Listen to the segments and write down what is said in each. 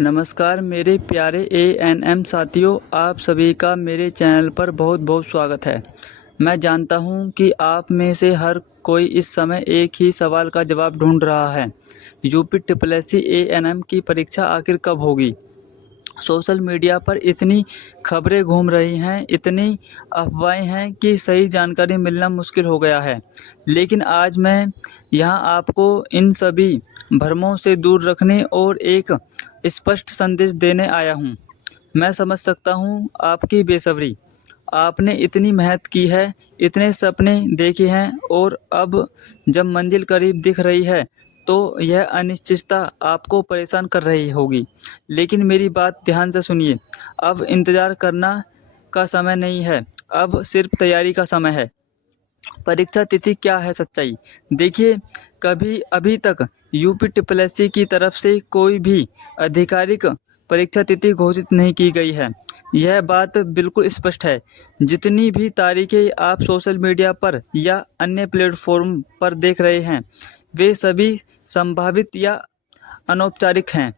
नमस्कार मेरे प्यारे एएनएम साथियों, आप सभी का मेरे चैनल पर बहुत बहुत स्वागत है। मैं जानता हूं कि आप में से हर कोई इस समय एक ही सवाल का जवाब ढूंढ रहा है। यूपी ट्रिपल एएनएम की परीक्षा आखिर कब होगी? सोशल मीडिया पर इतनी खबरें घूम रही हैं, इतनी अफवाहें हैं कि सही जानकारी मिलना मुश्किल हो गया है। लेकिन आज मैं यहाँ आपको इन सभी भ्रमों से दूर रखने और एक स्पष्ट संदेश देने आया हूँ। मैं समझ सकता हूँ आपकी बेसब्री। आपने इतनी मेहनत की है, इतने सपने देखे हैं और अब जब मंजिल करीब दिख रही है तो यह अनिश्चितता आपको परेशान कर रही होगी। लेकिन मेरी बात ध्यान से सुनिए। अब इंतज़ार करना का समय नहीं है, अब सिर्फ तैयारी का समय है। परीक्षा तिथि क्या है सच्चाई? देखिए, कभी अभी तक यूपी ट्रिपल की तरफ से कोई भी आधिकारिक परीक्षा तिथि घोषित नहीं की गई है। यह बात बिल्कुल स्पष्ट है। जितनी भी तारीखें आप सोशल मीडिया पर या अन्य प्लेटफॉर्म पर देख रहे हैं, वे सभी संभावित या अनौपचारिक हैं।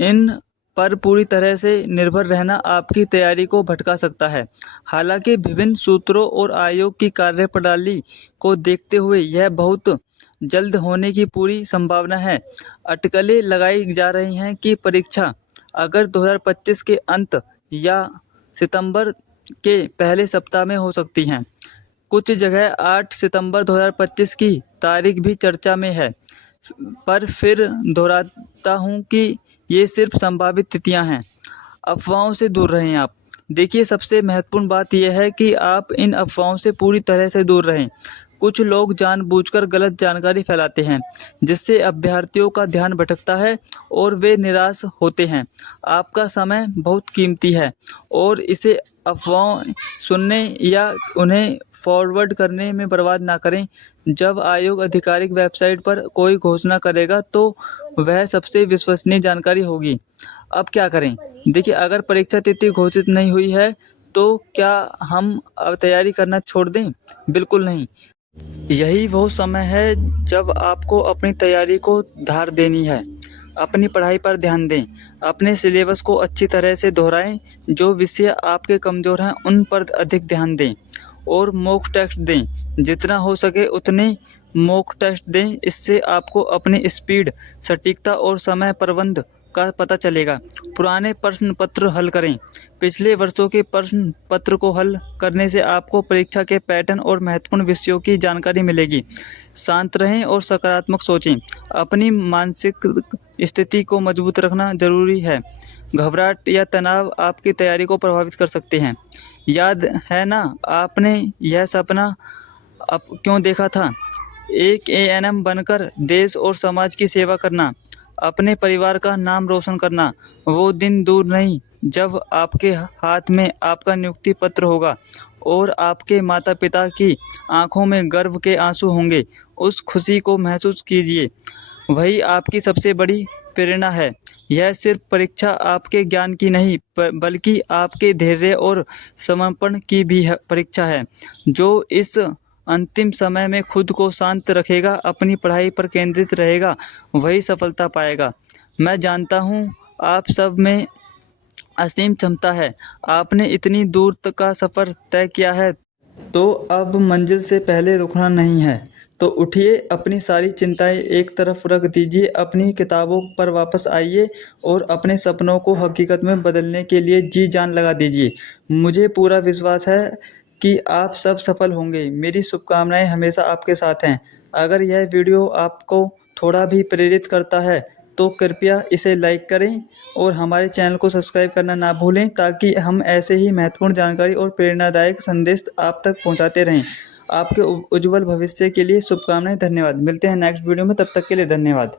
इन पर पूरी तरह से निर्भर रहना आपकी तैयारी को भटका सकता है। हालांकि विभिन्न सूत्रों और आयोग की कार्यप्रणाली को देखते हुए यह बहुत जल्द होने की पूरी संभावना है। अटकलें लगाई जा रही हैं कि परीक्षा अगर 2025 के अंत या सितंबर के पहले सप्ताह में हो सकती हैं। कुछ जगह 8 सितंबर 2025 की तारीख भी चर्चा में है, पर फिर दोहराता हूँ कि ये सिर्फ संभावित तिथियां हैं। अफवाहों से दूर रहें आप। देखिए, सबसे महत्वपूर्ण बात यह है कि आप इन अफवाहों से पूरी तरह से दूर रहें। कुछ लोग जानबूझकर गलत जानकारी फैलाते हैं, जिससे अभ्यर्थियों का ध्यान भटकता है और वे निराश होते हैं। आपका समय बहुत कीमती है और इसे अफवाहों सुनने या उन्हें फॉरवर्ड करने में बर्बाद ना करें। जब आयोग आधिकारिक वेबसाइट पर कोई घोषणा करेगा तो वह सबसे विश्वसनीय जानकारी होगी। अब क्या करें? देखिए, अगर परीक्षा तिथि घोषित नहीं हुई है तो क्या हम अब तैयारी करना छोड़ दें? बिल्कुल नहीं। यही वो समय है जब आपको अपनी तैयारी को धार देनी है। अपनी पढ़ाई पर ध्यान दें, अपने सिलेबस को अच्छी तरह से दोहराएं, जो विषय आपके कमज़ोर हैं उन पर अधिक ध्यान दें और मॉक टेस्ट दें। जितना हो सके उतने मॉक टेस्ट दें, इससे आपको अपनी स्पीड, सटीकता और समय प्रबंधन का पता चलेगा। पुराने प्रश्न पत्र हल करें। पिछले वर्षों के प्रश्न पत्र को हल करने से आपको परीक्षा के पैटर्न और महत्वपूर्ण विषयों की जानकारी मिलेगी। शांत रहें और सकारात्मक सोचें। अपनी मानसिक स्थिति को मजबूत रखना जरूरी है। घबराहट या तनाव आपकी तैयारी को प्रभावित कर सकते हैं। याद है ना, आपने यह सपना अब क्यों देखा था? एक एएनएम बनकर देश और समाज की सेवा करना, अपने परिवार का नाम रोशन करना। वो दिन दूर नहीं जब आपके हाथ में आपका नियुक्ति पत्र होगा और आपके माता पिता की आंखों में गर्व के आंसू होंगे। उस खुशी को महसूस कीजिए, वही आपकी सबसे बड़ी प्रेरणा है। यह सिर्फ परीक्षा आपके ज्ञान की नहीं बल्कि आपके धैर्य और समर्पण की भी परीक्षा है। जो इस अंतिम समय में खुद को शांत रखेगा, अपनी पढ़ाई पर केंद्रित रहेगा, वही सफलता पाएगा। मैं जानता हूँ आप सब में असीम क्षमता है। आपने इतनी दूर तक का सफ़र तय किया है, तो अब मंजिल से पहले रुकना नहीं है। तो उठिए, अपनी सारी चिंताएं एक तरफ रख दीजिए, अपनी किताबों पर वापस आइए और अपने सपनों को हकीकत में बदलने के लिए जी जान लगा दीजिए। मुझे पूरा विश्वास है कि आप सब सफल होंगे। मेरी शुभकामनाएं हमेशा आपके साथ हैं। अगर यह वीडियो आपको थोड़ा भी प्रेरित करता है तो कृपया इसे लाइक करें और हमारे चैनल को सब्सक्राइब करना ना भूलें, ताकि हम ऐसे ही महत्वपूर्ण जानकारी और प्रेरणादायक संदेश आप तक पहुंचाते रहें। आपके उज्जवल भविष्य के लिए शुभकामनाएं। धन्यवाद। मिलते हैं नेक्स्ट वीडियो में, तब तक के लिए धन्यवाद।